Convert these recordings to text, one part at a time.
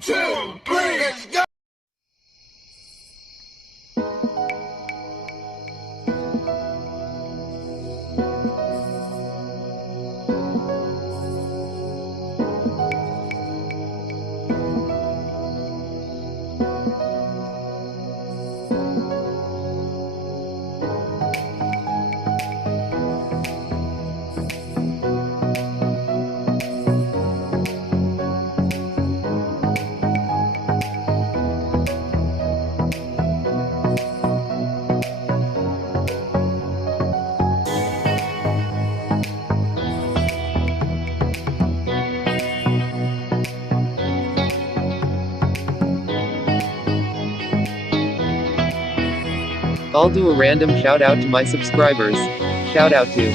2, 3, let's go! I'll do a random shout out to my subscribers. Shout out to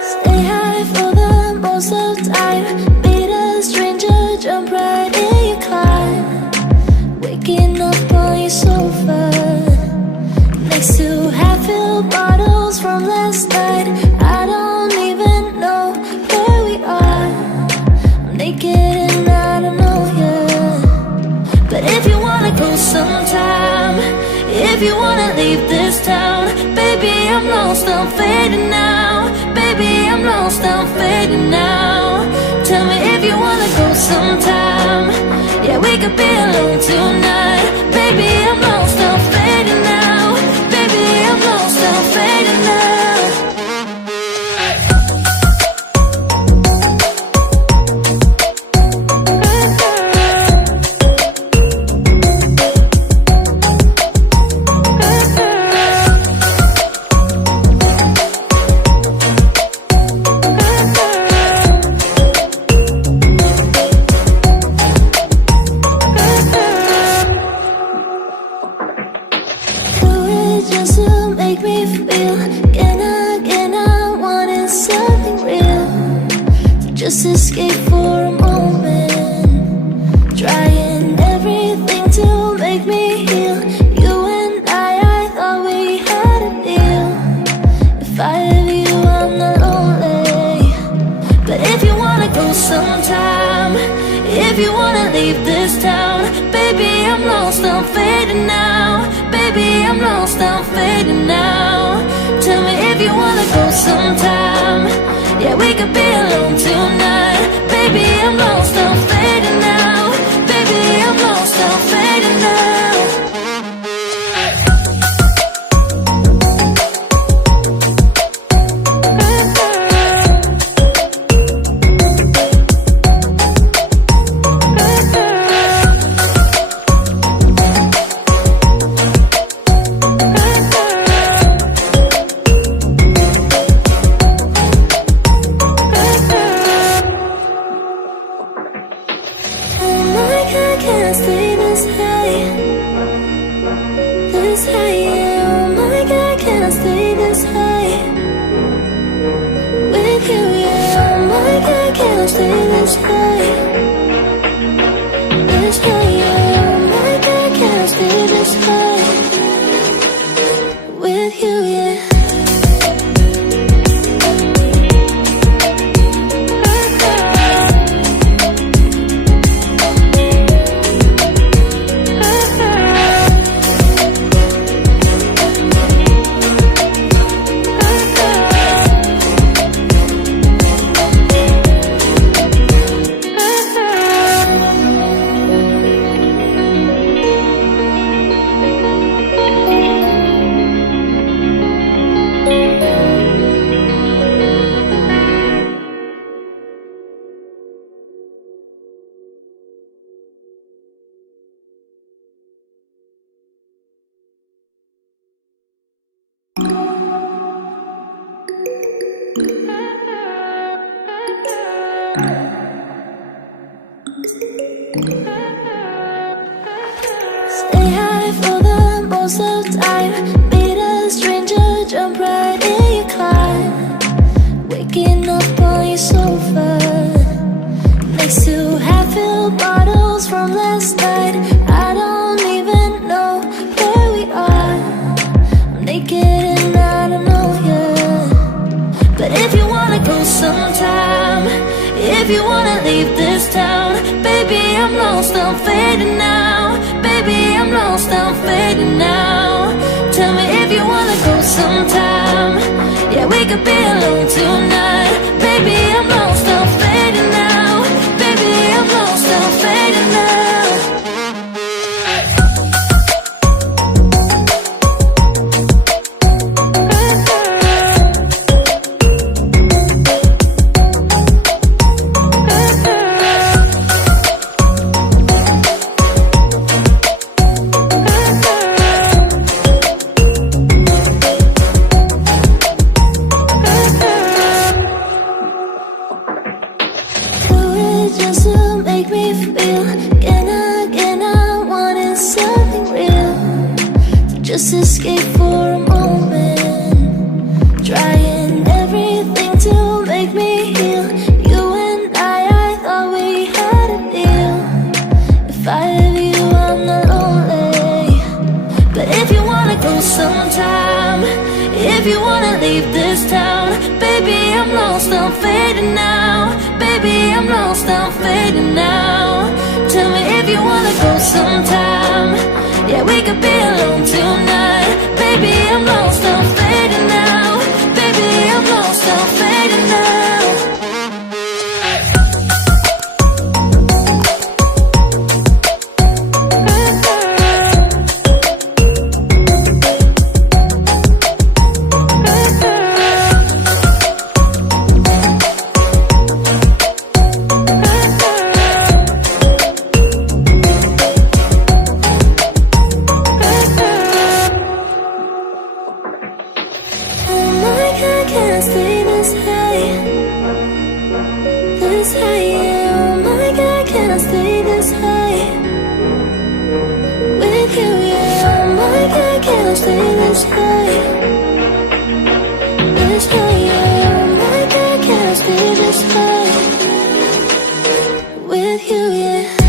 Stay high for the most of time. Meet a stranger, jump right in your car. Waking up on your sofa next to half-filled bottles from last night. I don't even know where we are. I'm naked and I don't know you. But if you wanna go sometime, if you wanna leave this town, baby, I'm lost, I'm fading now. Baby, I'm lost, I'm fading now. Tell me if you wanna go sometime. Yeah, we could be alone tonight. Baby, I'm lost, I'm fading now. Baby, I'm lost, I'm fading now. Just to make me feel, can I wanted something real, to just escape for a moment, trying everything to make me heal. You and I thought we had a deal. If I have you, I'm not lonely. But if you wanna go sometime, if you wanna leave this town, baby, I'm lost, I'm fading now. Baby, I'm lost, I'm fading now. Tell me if you wanna go sometime. Yeah, we could be alone tonight. Baby, I'm lost, I'm fading now. Baby, I'm lost, I'm fading now. Can't stay this high, yeah. Oh my God, can't stay this high with you, yeah. Oh my God, can't stay this high, yeah. Oh my God, can't stay this high with you, yeah. Stay high for the most of time. Meet a stranger, jump right in your car. Waking up on your sofa next to half-filled bottles from last night. if you wanna leave this town, baby, I'm lost, I'm fading now. Baby, I'm lost, I'm fading now. Tell me if you wanna go sometime. Yeah, we could be alone tonight. Baby, I'm lost, I'm fading now. Baby, I'm lost, I'm fading now. Just to make me feel again, I wanted something real. Just escape for a moment, trying everything to make me heal. You and I thought we had a deal. If I have you, I'm not lonely. But if you wanna go sometime, if you wanna leave this town, baby, I'm lost, I'm fading now. Baby, I'm lost, I'm fading now. Tell me if you wanna go sometime. Yeah, we could be alone tonight. Baby, I'm lost, I'm fading now. Baby, I'm lost, I'm fading now. I can't stay this high, yeah. Oh my God, can't stay this high with you, yeah. Oh my God, can't stay this high, yeah. Oh my God, can't stay this high with you, yeah.